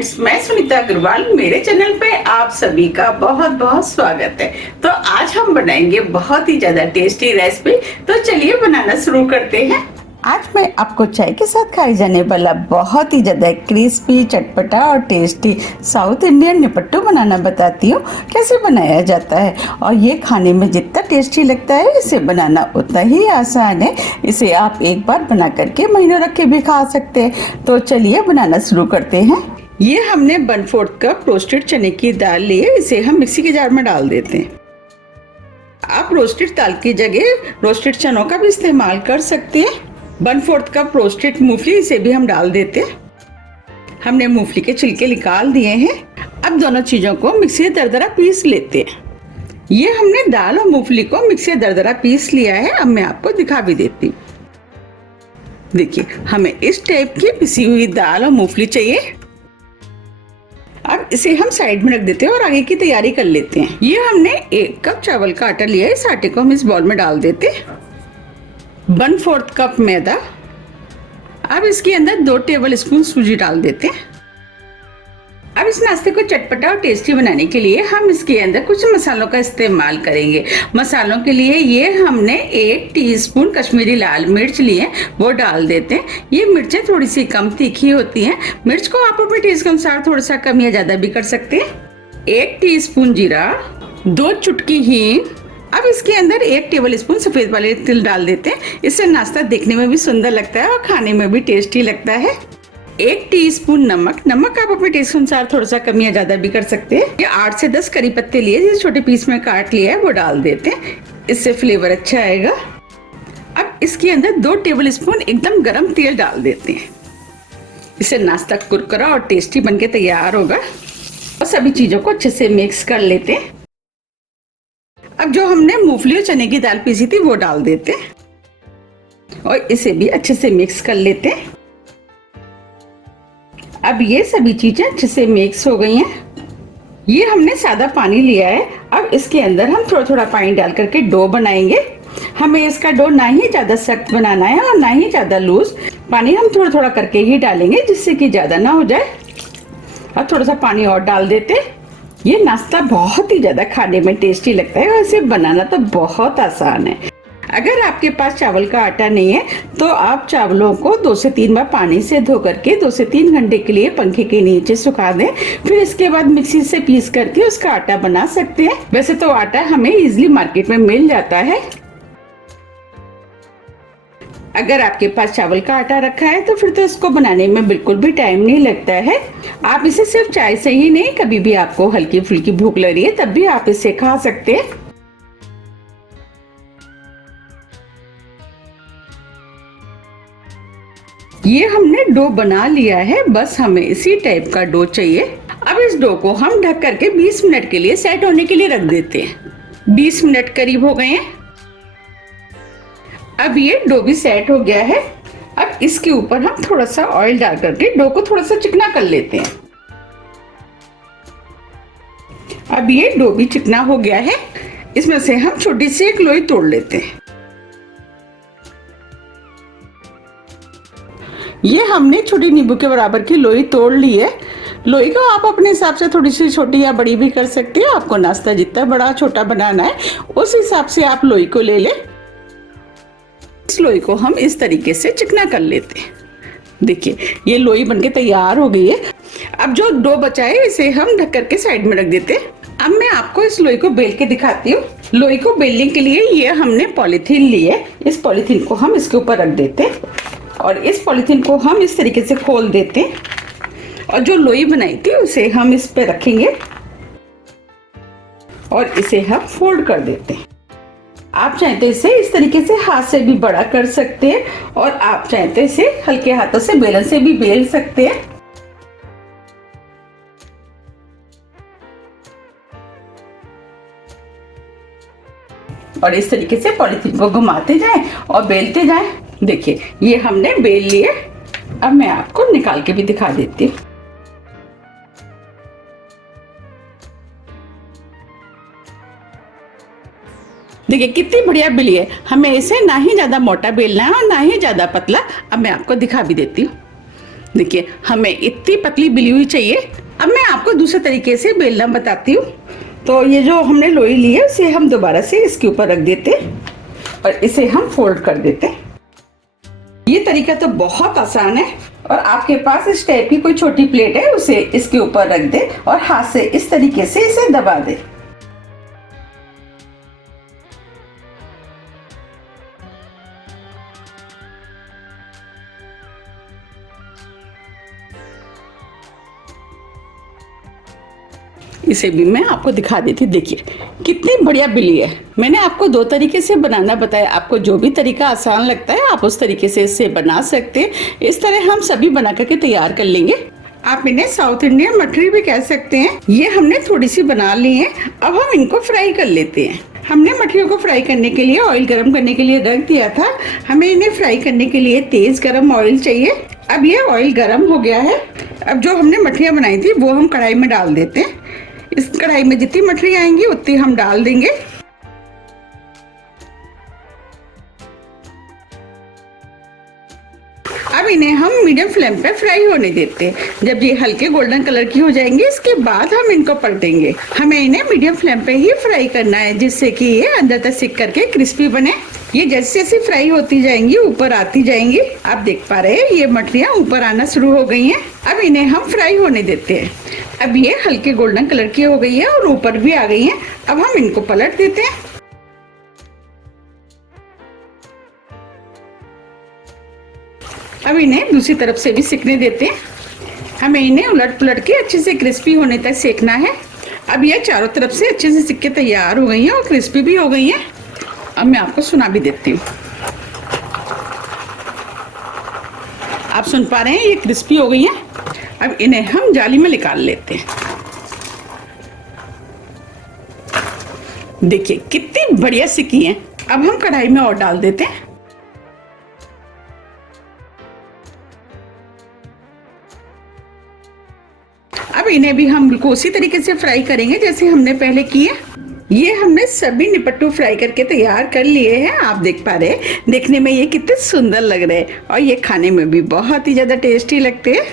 Friends, मैं सुनीता अग्रवाल। मेरे channel पे आप सभी का बहुत बहुत स्वागत है। तो आज हम बनाएंगे बहुत ही ज्यादा टेस्टी रेसिपी। तो चलिए बनाना शुरू करते हैं। आज मैं आपको चाय के साथ खाई जाने वाला बहुत ही ज्यादा क्रिस्पी, चटपटा और टेस्टी साउथ इंडियन निपट्टू बनाना बताती हूँ कैसे बनाया जाता है। और ये खाने में जितना टेस्टी लगता है, इसे बनाना उतना ही आसान है। इसे आप एक बार बना करके महीनों रख के भी खा सकते हैं। तो चलिए बनाना शुरू करते हैं। ये हमने 1/4 कप रोस्टेड चने की दाल ली है। इसे हम मिक्सी के जार में डाल देते हैं। आप रोस्टेड दाल की जगह रोस्टेड चनों का भी इस्तेमाल कर सकते हैं। 1/4 कप रोस्टेड मूंगफली, इसे भी हम डाल देते हैं। हमने मूंगफली के छिलके निकाल दिए हैं। अब दोनों चीजों को मिक्सी में दरदरा पीस लेते हैं। ये हमने दाल और मूंगफली को मिक्सी में दरदरा पीस लिया है। अब मैं आपको दिखा भी देती हूँ। देखिए, हमें इस टाइप की पिसी हुई दाल और मूंगफली चाहिए। अब इसे हम साइड में रख देते हैं और आगे की तैयारी कर लेते हैं। ये हमने 1 कप चावल का आटा लिया है। इस आटे को हम इस बाउल में डाल देते हैं। 1/4 कप मैदा। अब इसके अंदर 2 टेबल स्पून सूजी डाल देते हैं। अब इस नाश्ते को चटपटा और टेस्टी बनाने के लिए हम इसके अंदर कुछ मसालों का इस्तेमाल करेंगे। मसालों के लिए ये हमने 1 टीस्पून कश्मीरी लाल मिर्च लिए, वो डाल देते हैं। ये मिर्चें थोड़ी सी कम तीखी होती हैं। मिर्च को आप अपने टेस्ट के अनुसार थोड़ा सा कम या ज्यादा भी कर सकते हैं। 1 टीस्पून जीरा, 2 चुटकी हींग। अब इसके अंदर 1 टेबल स्पून सफेद वाले तिल डाल देते हैं। इससे नाश्ता देखने में भी सुंदर लगता है और खाने में भी टेस्टी लगता है। 1 टीस्पून नमक। नमक आप अपने टेस्ट के अनुसार थोड़ा सा कम या ज्यादा भी कर सकते हैं। ये 8 से 10 करी पत्ते लिए, जिसे छोटे पीस में काट लिया है, वो डाल देते हैं। इससे फ्लेवर अच्छा आएगा। अब इसके अंदर 2 टेबल स्पून एकदम गरम तेल डाल देते हैं। इससे नाश्ता कुरकुरा और टेस्टी बनके तैयार होगा। और सभी चीजों को अच्छे से मिक्स कर लेते हैं। अब जो हमने मूंगफली और चने की दाल पीसी थी, वो डाल देते हैं और इसे भी अच्छे से मिक्स कर लेते हैं। अब ये सभी चीजें अच्छे से मिक्स हो गई हैं। ये हमने सादा पानी लिया है। अब इसके अंदर हम थोड़ा थोड़ा पानी डाल करके डो बनाएंगे। हमें इसका डो ना ही ज्यादा सख्त बनाना है और ना ही ज्यादा लूज। पानी हम थोड़ा थोड़ा करके ही डालेंगे, जिससे कि ज्यादा ना हो जाए। और थोड़ा सा पानी और डाल देते हैं। ये नाश्ता बहुत ही ज्यादा खाने में टेस्टी लगता है और इसे बनाना तो बहुत आसान है। अगर आपके पास चावल का आटा नहीं है, तो आप चावलों को 2 से 3 बार पानी से धो करके 2 से 3 घंटे के लिए पंखे के नीचे सुखा दें। फिर इसके बाद मिक्सी से पीस करके उसका आटा बना सकते हैं। वैसे तो आटा हमें इजीली मार्केट में मिल जाता है। अगर आपके पास चावल का आटा रखा है, तो फिर तो इसको बनाने में बिल्कुल भी टाइम नहीं लगता है। आप इसे सिर्फ चाय से ही नहीं, कभी भी आपको हल्की फुल्की भूख लग रही है, तब भी आप इसे खा सकते हैं। ये हमने डो बना लिया है। बस हमें इसी टाइप का डो चाहिए। अब इस डो को हम ढक करके 20 मिनट के लिए सेट होने के लिए रख देते हैं। 20 मिनट करीब हो गए हैं। अब ये डो भी सेट हो गया है। अब इसके ऊपर हम थोड़ा सा ऑयल डाल करके डो को थोड़ा सा चिकना कर लेते हैं। अब ये डो भी चिकना हो गया है। इसमें से हम छोटी सी एक लोई तोड़ लेते हैं। ये हमने छोटी नींबू के बराबर की लोई तोड़ ली है। लोई को आप अपने हिसाब से थोड़ी सी छोटी या बड़ी भी कर सकते हैं। आपको नाश्ता जितना बड़ा छोटा बनाना है, उस हिसाब से आप लोई को ले लें। इस लोई को हम इस तरीके से चिकना कर लेते हैं। देखिए, ये लोई बनके तैयार हो गई है। अब जो डो बचा है, इसे हम ढक करके साइड में रख देते हैं। अब मैं आपको इस लोई को बेल के दिखाती हूँ। लोई को बेलने के लिए ये हमने पॉलीथीन ली है। इस पॉलीथीन को हम इसके ऊपर रख देते हैं और इस पॉलीथीन को हम इस तरीके से खोल देते हैं। और जो लोई बनाई थी, उसे हम इस पे रखेंगे और इसे हम फोल्ड कर देते हैं। आप चाहें तो इसे इस तरीके से हाथ से भी बड़ा कर सकते हैं और आप चाहें तो इसे हल्के हाथों से बेलन से भी बेल सकते हैं। और इस तरीके से पॉलीथीन को घुमाते जाएं और बेलते जाएं। देखिए, ये हमने बेल लिए। अब मैं आपको निकाल के भी दिखा देती हूँ। देखिए, कितनी बढ़िया बेली है। हमें इसे ना ही ज्यादा मोटा बेलना है और ना ही ज्यादा पतला। अब मैं आपको दिखा भी देती हूँ। देखिए हमें इतनी पतली बेली हुई चाहिए। अब मैं आपको दूसरे तरीके से बेलना बताती हूँ। तो ये जो हमने लोई ली है उसे हम दोबारा से इसके ऊपर रख देते और इसे हम फोल्ड कर देते। ये तरीका तो बहुत आसान है। और आपके पास इस टाइप की कोई छोटी प्लेट है उसे इसके ऊपर रख दे और हाथ से इस तरीके से इसे दबा दे। इसे भी मैं आपको दिखा देती। देखिए कितनी बढ़िया बिल्ली है। मैंने आपको दो तरीके से बनाना बताया। आपको जो भी तरीका आसान लगता है आप उस तरीके से इसे बना सकते हैं। इस तरह हम सभी बना करके तैयार कर लेंगे। आप इन्हें साउथ इंडियन मठरी भी कह सकते हैं। ये हमने थोड़ी सी बना ली है। अब हम इनको फ्राई कर लेते हैं। हमने मठरियों को फ्राई करने के लिए ऑयल गर्म करने के लिए रख दिया था। हमें इन्हें फ्राई करने के लिए तेज गर्म ऑयल चाहिए। अब ये ऑयल गर्म हो गया है। अब जो हमने मठरियाँ बनाई थी वो हम कढ़ाई में डाल देते हैं। इस कढ़ाई में जितनी मठरी आएंगी उतनी हम डाल देंगे। अब इन्हें हम मीडियम फ्लेम पे फ्राई होने देते हैं। जब ये हल्के गोल्डन कलर की हो जाएंगे इसके बाद हम इनको पलटेंगे। हमें इन्हें मीडियम फ्लेम पे ही फ्राई करना है जिससे कि ये अंदर तक सिक करके क्रिस्पी बने। ये जैसे जैसे फ्राई होती जाएंगी ऊपर आती जाएंगी। आप देख पा रहे हैं ये मठरियाँ ऊपर आना शुरू हो गई हैं। अब इन्हें हम फ्राई होने देते हैं। अब ये हल्के गोल्डन कलर की हो गई है और ऊपर भी आ गई हैं। अब हम इनको पलट देते हैं। अब इन्हें दूसरी तरफ से भी सिकने देते हैं। हमें इन्हें उलट पुलट के अच्छे से क्रिस्पी होने तक सेकना है। अब ये चारों तरफ से अच्छे से सिक के तैयार हो गई हैं और क्रिस्पी भी हो गई हैं। अब मैं आपको सुना भी देती हूँ। आप सुन पा रहे हैं ये क्रिस्पी हो गई हैं। अब इन्हें हम जाली में निकाल लेते हैं। देखिए कितनी बढ़िया सिकी हैं। अब हम कढ़ाई में और डाल देते हैं। अब इन्हें भी हम बिल्कुल उसी तरीके से फ्राई करेंगे जैसे हमने पहले किए। ये हमने सभी निपट्टू फ्राई करके तैयार कर लिए हैं। आप देख पा रहे हैं देखने में ये कितने सुंदर लग रहे हैं और ये खाने में भी बहुत ही ज्यादा टेस्टी लगते हैं।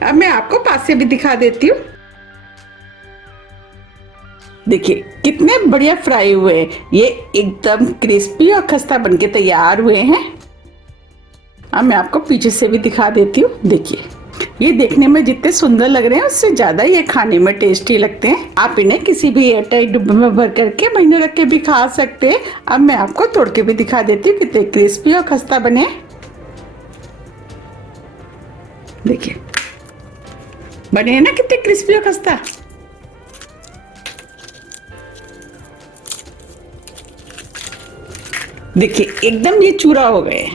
अब मैं आपको पास से भी दिखा देती हूँ। देखिए कितने बढ़िया फ्राई हुए हैं। ये एकदम क्रिस्पी और खस्ता बनके तैयार हुए हैं। अब मैं आपको पीछे से भी दिखा देती हूँ। देखिए ये देखने में जितने सुंदर लग रहे हैं उससे ज्यादा ये खाने में टेस्टी लगते हैं। आप इन्हें किसी भी एयरटाइट डिब्बे में भर करके महीनों रख के भी खा सकते हैं। अब मैं आपको तोड़ के भी दिखा देती हूँ कितने क्रिस्पी और खस्ता बने। देखिए बने हैं ना कितने क्रिस्पी और खस्ता। देखिए एकदम ये चूरा हो गए।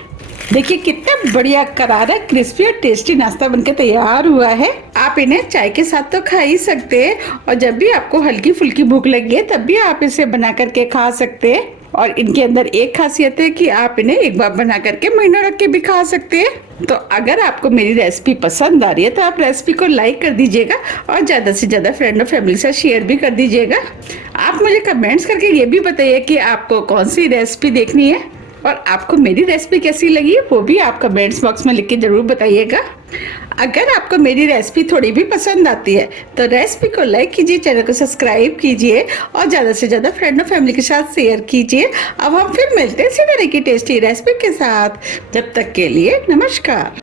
देखिए कितना बढ़िया करारा क्रिस्पी और टेस्टी नाश्ता बनके तैयार हुआ है। आप इन्हें चाय के साथ तो खा ही सकते हैं और जब भी आपको हल्की फुल्की भूख लगी है तब भी आप इसे बना करके खा सकते हैं। और इनके अंदर एक खासियत है कि आप इन्हें एक बार बना करके महीनों रख के भी खा सकते हैं। तो अगर आपको मेरी रेसिपी पसंद आ रही है तो आप रेसिपी को लाइक कर दीजिएगा और ज़्यादा से ज़्यादा फ्रेंड और फैमिली से शेयर भी कर दीजिएगा। आप मुझे कमेंट्स करके ये भी बताइए कि आपको कौन सी रेसिपी देखनी है और आपको मेरी रेसिपी कैसी लगी वो भी आप कमेंट्स बॉक्स में लिख के ज़रूर बताइएगा। अगर आपको मेरी रेसिपी थोड़ी भी पसंद आती है तो रेसिपी को लाइक कीजिए, चैनल को सब्सक्राइब कीजिए और ज़्यादा से ज़्यादा फ्रेंड और फैमिली के साथ शेयर कीजिए। अब हम फिर मिलते हैं इसी तरह की टेस्टी रेसिपी के साथ। जब तक के लिए नमस्कार।